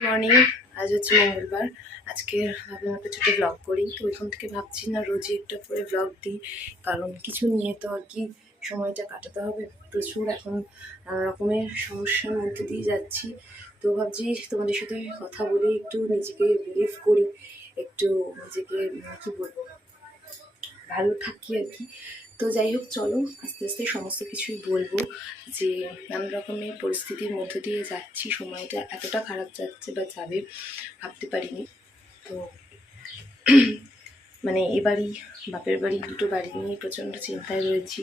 Morning আজ হচ্ছে মঙ্গলবার। আজকে ভাবলাম একটা ছোটো ব্লগ করি। তো ওইখান থেকে ভাবছি না রোজই একটা করে ব্লগ দিই, কারণ কিছু নিয়ে তো আর কি সময়টা কাটাতে হবে। প্রচুর এখন নানা রকমের সমস্যার মধ্যে দিয়ে যাচ্ছি। তো ভাবছি তোমাদের সাথে কথা বলে একটু নিজেকে রিলিফ করি, একটু নিজেকে কী বলব, ভালো থাকি আর কি। তো যাই হোক, চলো আস্তে আস্তে সমস্ত কিছুই বলব যে নানা রকমের পরিস্থিতির মধ্য দিয়ে যাচ্ছি। সময়টা এতটা খারাপ যাচ্ছে বা যাবে ভাবতে পারিনি। তো মানে এবারই বাপের বাড়ি দুটো বাড়ি নিয়ে প্রচণ্ড চিন্তায় রয়েছি,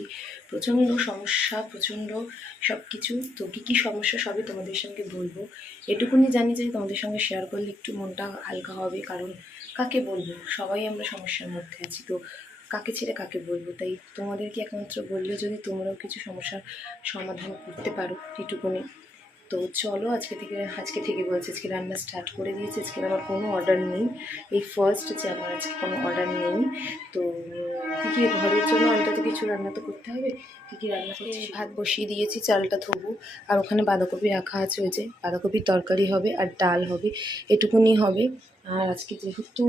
প্রচণ্ড সমস্যা, প্রচণ্ড সব কিছু তো কী কী সমস্যা সবই তোমাদের সঙ্গে বলব। এটুকুনি জানি যে তোমাদের সঙ্গে শেয়ার করলে একটু মনটা হালকা হবে, কারণ কাকে বলব? সবাই আমরা সমস্যার মধ্যে আছি। তো কাকে ছেড়ে কাকে বলব? তাই তোমাদেরকে একমাত্র বললে যদি তোমরাও কিছু সমস্যার সমাধান করতে পারো এটুকুনি তো চলো আজকে থেকে আজকে থেকে বলছি আজকে রান্না স্টার্ট করে দিয়েছি। আজকে আমার কোনো অর্ডার নেই। এই ফার্স্ট যে আমার আজকে কোনো অর্ডার নেই। তো কী কী ঘরের জন্য অন্তত কিছু রান্না তো করতে হবে? কী কী রান্না করছি ভাত বসিয়ে দিয়েছি চালটা ধোবো। আর ওখানে বাঁধাকপি রাখা আছে ওই যে বাঁধাকপির তরকারি হবে আর ডাল হবে এটুকুনি হবে। আর আজকে যেহেতু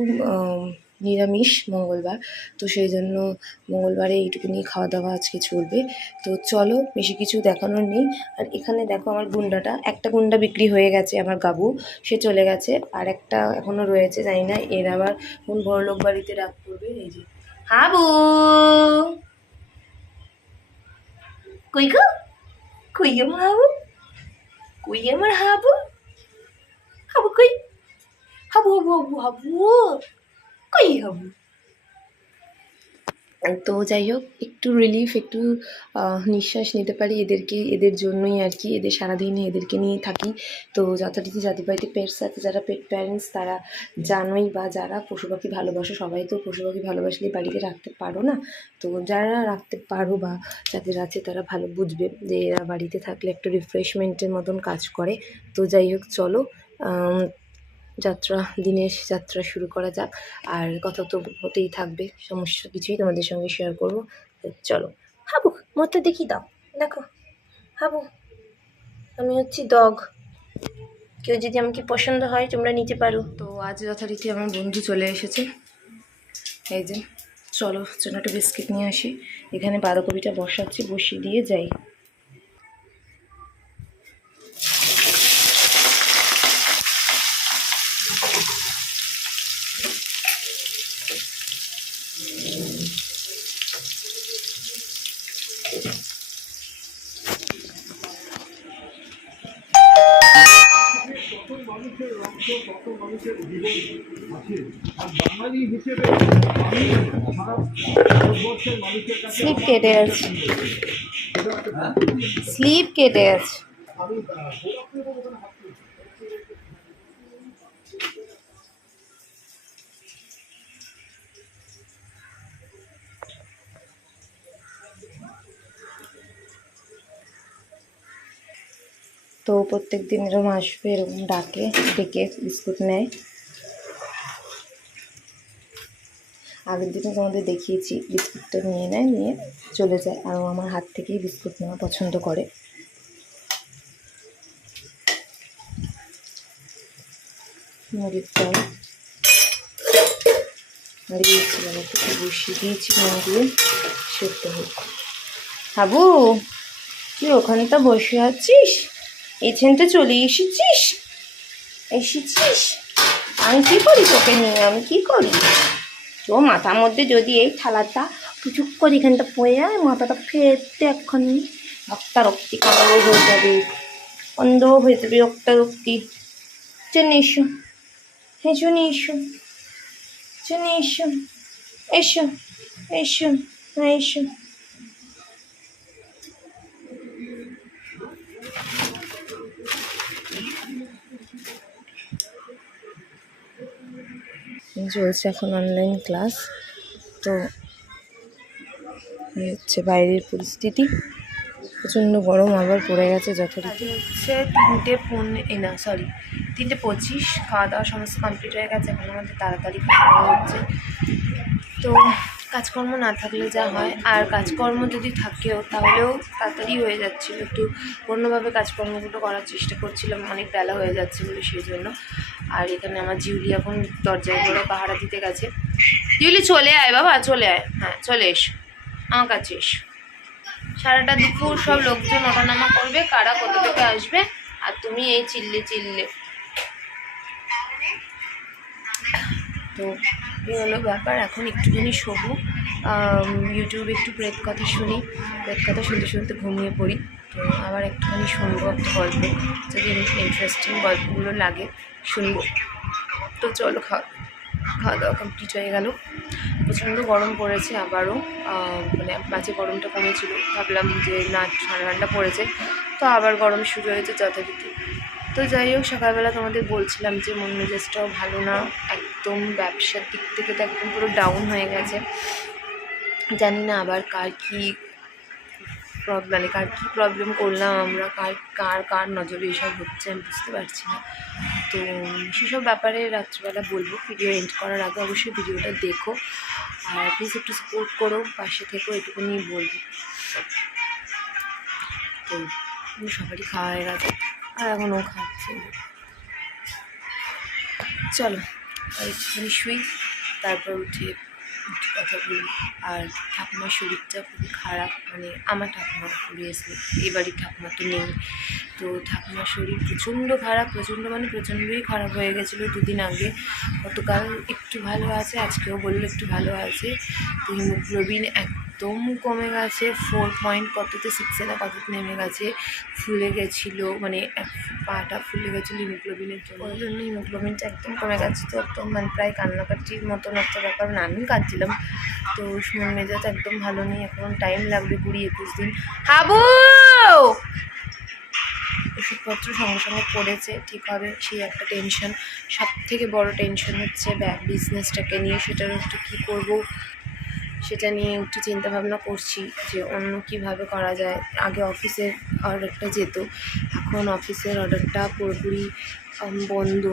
নিরামিষ মঙ্গলবার। তো সেই জন্য মঙ্গলবারে এইটুকুনি খাওয়া দাওয়া আজকে চলবে। তো চলো, বেশি কিছু দেখানোর নেই। আর এখানে দেখো আমার গুন্ডাটা। একটা গুন্ডা বিক্রি হয়ে গেছে আমার গাবু। সে চলে গেছে। আর একটা এখনও রয়েছে, জানি না। এর আবার কোন বড়লোক বাড়িতে রাগ করবে? এই যে। হাবু কই গো? কই আমার হাবু কই আমার হাবু? হাবু কই? হাবু হাবু হাবু হাবু। কই হাবু। তো যাই হোক, একটু রিলিফ একটু নিঃশ্বাস নিতে পারি এদেরকে, এদের জন্যই আর কি, এদের সারাদিন এদেরকে নিয়ে থাকি। তো যথারীতি যাদের বাড়িতে পেটস আছে, যারা পেট প্যারেন্টস তারা জানোই বা যারা পশু পাখি ভালোবাসো, সবাই তো পশু পাখি ভালোবাসলে বাড়িতে রাখতে পারো না? তো যারা রাখতে পারো বা যাদের আছে, তারা ভালো বুঝবে যে এরা বাড়িতে থাকলে একটু রিফ্রেশমেন্টের মতন কাজ করে। তো যাই হোক, চলো যাত্রা, দিনের যাত্রা শুরু করা যাক। আর কথা তো হতেই থাকবে, সমস্ত কিছুই তোমাদের সঙ্গে শেয়ার করব। চলো, হাবু মতো দেখি দাও। দেখো, হাবু, আমি হচ্ছি ডগ কেউ যদি আমাকে পছন্দ হয়, তোমরা নিতে পারো। তো আজ যথারীতি আমার বন্ধু চলে এসেছে। এই যে, চলো জন্য একটা বিস্কিট নিয়ে আসি। এখানে বাঁধাকপিটা বসাচ্ছি, বসিয়ে দিয়ে যাই। স্লিপ কেটে আছে স্লিপ কেটে আছে। তো প্রত্যেক দিন এরকম আসবে, এরকম ডাকে, ডেকে বিস্কুট নেয় আগের দিনে তোমাদের দেখিয়েছি, বিস্কুটটা নিয়ে নেয়, নিয়ে চলে যায়। আর আমার হাত থেকেই বিস্কুট নেওয়া পছন্দ করে। মুড়ির চাল দিয়েছি বসিয়ে দিয়েছি, নুন দিয়ে সেদ্ধ হোক হাবু তুই ওখানটা বসে আছিস? এখানটা চলে এসেছিস? এসেছিস? আমি কী করি তোকে নিয়ে? আমি কী করি? তো মাথার মধ্যে যদি এই থালাটা টুচুক করে এখানটা পড়ে যায়, মাথাটা ফেরতে এক্ষুনি রক্তারক্তি কালো হয়ে যাবে অন্ধ হয়ে যাবে রক্তারক্তি। চলে এসো। হ্যাঁ চলে এসো। চলে এসো। এসো। এসো। হ্যাঁ এসো। চলছে এখন অনলাইন ক্লাস তো হচ্ছে বাইরের পরিস্থিতি। প্রচণ্ড গরম আবার পড়ে গেছে যথারীতি। হচ্ছে তিনটে ফোন এ না সরি তিনটে পঁচিশ। খাওয়া দাওয়া সমস্ত কমপ্লিট হয়ে গেছে, এখন আমাদের তাড়াতাড়ি খাওয়া হচ্ছে। তো কাজকর্ম না থাকলে যা হয়। আর কাজকর্ম যদি থাকেও, তাহলেও তাড়াতাড়ি হয়ে যাচ্ছিল। একটু অন্যভাবে কাজকর্মগুলো করার চেষ্টা করছিলাম, অনেক বেলা হয়ে যাচ্ছে বলে সেই জন্য আর এখানে আমার জিউলি এখন দরজায় করে পাহারা দিতে গেছে। জিউলি, চলে আয় বাবা, চলে আয়। হ্যাঁ চলে এসো। আমার কাছে এসো। সারাটা দুপুর সব লোকজন ওঠানামা করবে, কারা কোথা থেকে আসবে? আর তুমি এই চিল্লে চিল্লে। তো এই হলো ব্যাপার। এখন একটুখানি শোবো। ইউটিউবে একটু প্রেত কথা শুনি। প্রেত কথা শুনতে শুনতে ঘুমিয়ে পড়ি। তো আবার একটুখানি শুনব গল্প। যদি ইন্টারেস্টিং গল্পগুলো লাগে, শুনব। তো চলো খাওয়া খাওয়া দাওয়া কমপ্লিট হয়ে গেল। প্রচণ্ড গরম পড়েছে আবারও। মানে মাঝে গরমটা কমেছিল। ভাবলাম যে না, ঠান্ডা ঠান্ডা পড়েছে। তো আবার গরম শুরু হয়েছে যথারীতি। তো যাই হোক, সকালবেলা তোমাদের বলছিলাম যে মন মেজাজটাও ভালো না। একদম ব্যবসার দিক থেকে তো একদম পুরো ডাউন হয়ে গেছে। জানি না আবার কার কী মানে কার কী প্রবলেম করলাম আমরা, কার কার কার নজরে এসব হচ্ছে আমি বুঝতে পারছি না। তো সেসব ব্যাপারে রাত্রিবেলা বলব ভিডিও এন্ড করার আগে অবশ্যই ভিডিওটা দেখো। আর প্লিজ একটু সাপোর্ট করো, পাশে থেকো, এটুকুনি বলব। তো সবারই খাওয়া হয়ে গেছে। আর এখনও খাচ্ছে চলো। একটুখানি শুই। তারপর উঠে উঠে কথা বলি। আর ঠাকুমার শরীরটা খুবই খারাপ মানে আমার ঠাকুমা পড়িয়েছে এই বাড়ির ঠাকুমা তো নেই। তো ঠাকুমার শরীর প্রচণ্ড খারাপ, প্রচণ্ড মানে প্রচণ্ডই খারাপ হয়ে গেছিল দুদিন আগে। গতকাল একটু ভালো আছে, আজকেও বলল একটু ভালো আছে। তো হিমোগ্লোবিন একদম কমে গেছে ফোর পয়েন্ট কততে সিক্সে না কততে নেমে গেছে, ফুলে গেছিল মানে পাটা ফুলে গেছিল হিমোগ্লোবিনের জন্য। ওই জন্য হিমোগ্লোবিনটা একদম কমে গেছে, তো একদম মানে প্রায় কান্নাকাটির মতন একটা ব্যাপার। মানে আমি কাঁদছিলাম, তো মন মেজাজ একদম ভালো নেই, এখন টাইম লাগবে কুড়ি একুশ দিন। হাবু! ওষুধপত্র সঙ্গে সঙ্গে পড়েছে, ঠিক হবে, সেই একটা টেনশন সব থেকে বড় টেনশন হচ্ছে ব্যাগ বিজনেসটাকে নিয়ে, সেটার একটু কী করব? সেটা নিয়ে একটু চিন্তা ভাবনা করছি যে অন্য কীভাবে করা যায়। আগে অফিসের অর্ডারটা যেত, এখন অফিসের অর্ডারটা পুরোপুরি বন্ধ।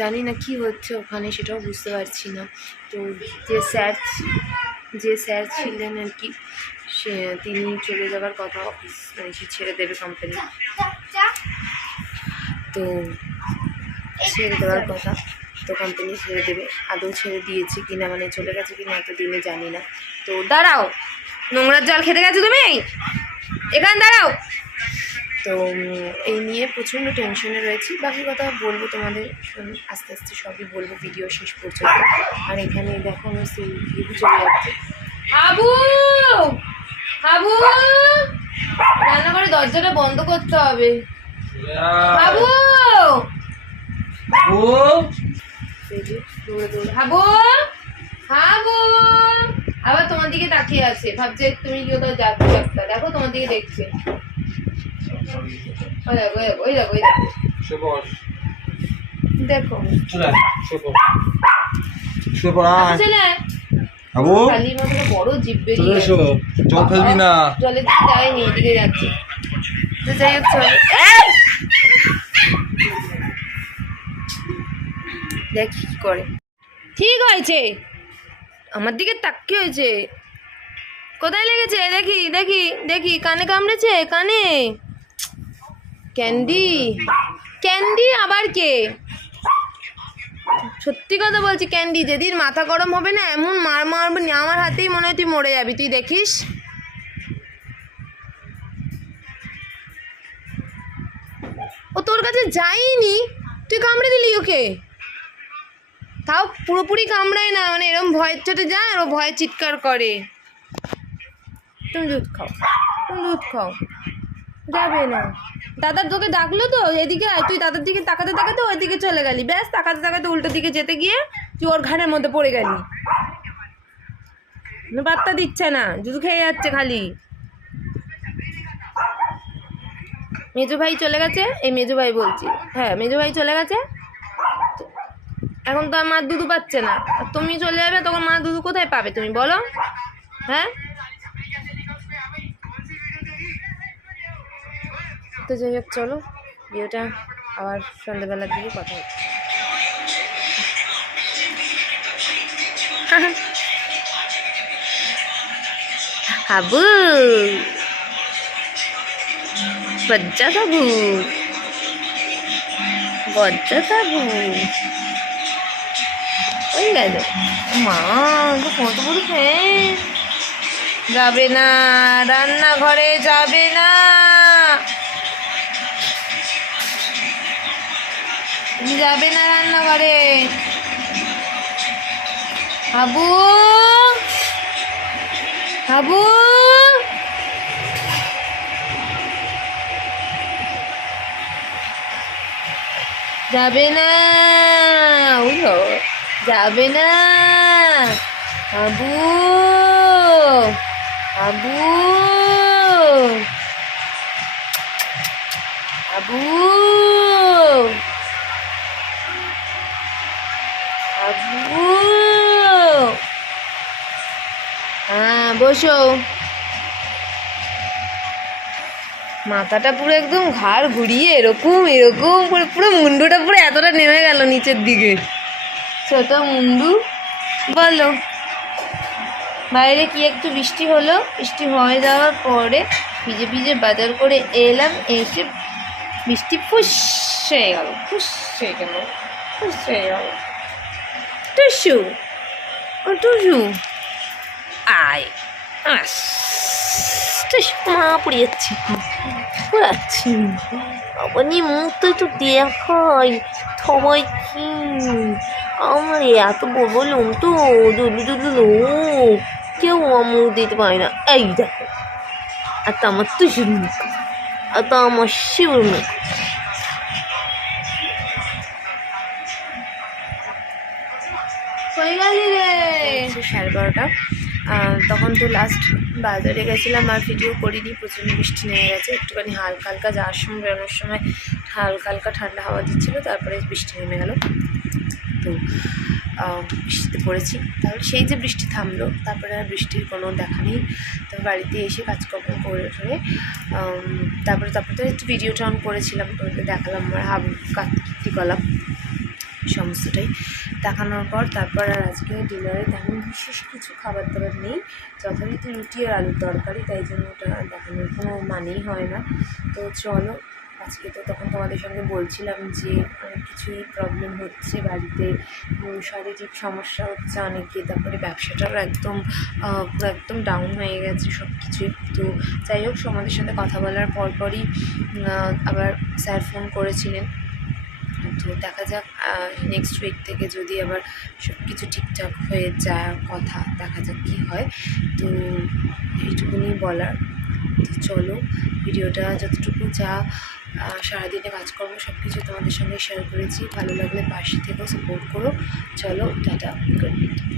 জানি না কি হচ্ছে ওখানে সেটাও বুঝতে পারছি না। তো যে স্যার যে স্যার ছিলেন আর কি, সে, তিনি চলে যাওয়ার কথা অফিস মানে সে ছেড়ে দেবে কোম্পানি তো ছেড়ে দেওয়ার কথা। তো কোম্পানি ছেড়ে দেবে। আদৌ ছেড়ে দিয়েছে কিনা মানে চলে গেছে কিনা এতদিনে জানি না। তো দাঁড়াও নোংরার জল খেতে গেছো তুমি? এখানে দাঁড়াও। তো এই নিয়ে প্রচণ্ড টেনশনে রয়েছি। বাকি কথা বলব তোমাদের। শুন- আস্তে আস্তে সবই বলব ভিডিও শেষ পর্যন্ত। আর এখানে দেখো আমার সেই ভিউ চলে যাচ্ছে। হাবু! হাবু! রান্না করে দরজাটা বন্ধ করতে হবে। হাবু! ও দৌড়ে দৌড়ে হাবু হাবু আবার তোমার দিকে তাকিয়ে আছে। ভাবছে তুমি কি কোথাও যাচ্ছ? একটা দেখো তোমার দিকে দেখছে। ওই দেখো ওই দেখো ওই দেখো চলে মতো বড় জিভ বেরিয়ে জল ফেলবি না। জলের দিকে যায়নি এদিকে যাচ্ছে। যাই হোক চলে এই! দেখ কি করে। ঠিক হয়েছে। আমার দিকে তাক্কি হয়েছে। কোথায় লেগেছে? দেখি দেখি দেখি। কানে কামড়েছে? কানে। ক্যান্ডি। ক্যান্ডি আবার কে? সত্যি কথা বলছি, ক্যান্ডি, যেদিন মাথা গরম হবে না, এমন মার মারবে আমার হাতেই মনে হয় তুই মরে যাবি। তুই দেখিস? ও তোর কাছে যাইনি তুই কামড়ে দিলি ওকে? তাও পুরোপুরি কামড়ায় না মানে এরম ভয়ের চোটে যায় আর ও ভয়ে চিৎকার করে। তুমি দুধ খাও, তুমি দুধ খাও। যাবে না। দাদার তোকে ডাকলো তো, এদিকে আয়। তুই দাদার দিকে তাকাতে তাকাতে ওইদিকে চলে গেলি। ব্যাস, তাকাতে তাকাতে উল্টো দিকে যেতে গিয়ে তুই ওর ঘাড়ের মধ্যে পড়ে গেলি। পাত্তা দিচ্ছে না, দুধ খেয়ে যাচ্ছে খালি। মেজো ভাই চলে গেছে? এই মেজো ভাই বলছি। হ্যাঁ মেজো ভাই চলে গেছে? এখন তো আর মার দুধু পাচ্ছে না। তুমি চলে যাবে, তখন মা দুধু কোথায় পাবে তুমি বলো? হ্যাঁ? তো যাই হোক, চলো ভিডিওটা আবার সন্ধ্যেবেলার দিকে কথা হচ্ছে হাবু। বজ্জা খাবু বজ্জা খাবু ওই গেল মা কত বড় ফ্যান যাবে না, রান্নাঘরে যাবে না। যাবে না রান্নাঘরে। হাবু হাবু। যাবে না। ওই যাবে না। হাবু আবু হাবু হাবু হ্যাঁ বসো। মাথাটা পুরো একদম ঘাড় ঘুরিয়ে এরকম এরকম পুরো মুন্ডুটা পুরো এতটা নেমে গেল নিচের দিকে। ছোট মুন্ডু বলো। বাইরে কি একটু বৃষ্টি হলো? বৃষ্টি হয়ে যাওয়ার পরে ভিজে ভিজে বাজার করে এলাম, এসে বৃষ্টি ফুস হয়ে গেল ফুস হয়ে গেল ফুস হয়ে গেল। টুসু, ও টুসু। আয়, আস, টুসু, মা পড়ে যাচ্ছে। পড়াচ্ছি। আপনি মুখটা একটু দেখাই সবাই কি? আমার এত বড় বড় লোম তো দুলু দুলু লোম কেউ আমার দিতে পারে না। এই দেখো আর তা আমার তুষুর মুখ আর তা আমার শিবুর মুখ। হয়ে গেলি রে। সাড়ে বারোটা। তখন তো লাস্ট বাজারে গেছিলাম আর ভিডিও করিনি প্রচণ্ড বৃষ্টি নেমে গেছে। একটুখানি হালকা হালকা যাওয়ার সময় বেরোনোর সময় হালকা হালকা ঠান্ডা হাওয়া দিচ্ছিল তারপরে বৃষ্টি নেমে গেল। তো বৃষ্টিতে পড়েছি। তাহলে সেই যে বৃষ্টি থামলো তারপরে আর বৃষ্টির কোনো দেখা নেই। তো বাড়িতে এসে কাজকর্ম করে আম, তারপরে তারপরে তো একটু ভিডিওটা অন করেছিলাম দেখালাম আমার হাবু কীর্তিকলাপ সমস্তটাই দেখানোর পর তারপর আর আজকে ডিনারে তেমন বিশেষ কিছু খাবার দাবার নেই। যথারীতি রুটি আর আলুর তরকারি তাই জন্য ওটা দেখানোর কোনো মানেই হয় না। তো চলো আজকে তো তখন তোমাদের সঙ্গে বলছিলাম যে অনেক কিছুই প্রবলেম হচ্ছে বাড়িতে। শারীরিক সমস্যা হচ্ছে অনেকে, তারপরে ব্যবসাটাও একদম একদম ডাউন হয়ে গেছে সব কিছুই তো যাই হোক, তোমাদের সাথে কথা বলার পরপরই আবার স্যার ফোন করেছিলেন। তো দেখা যাক নেক্সট উইক থেকে যদি আবার সব কিছু ঠিকঠাক হয়ে যায় কথা, দেখা যাক কী হয়। তো এইটুকুনি বলার। তো চলো, ভিডিওটা যতটুকু যা সারাদিনে কাজকর্ম সব কিছু তোমাদের সঙ্গে শেয়ার করেছি। ভালো লাগলে পাশে থেকেও সাপোর্ট করো। চলো টাটা গুড নাইট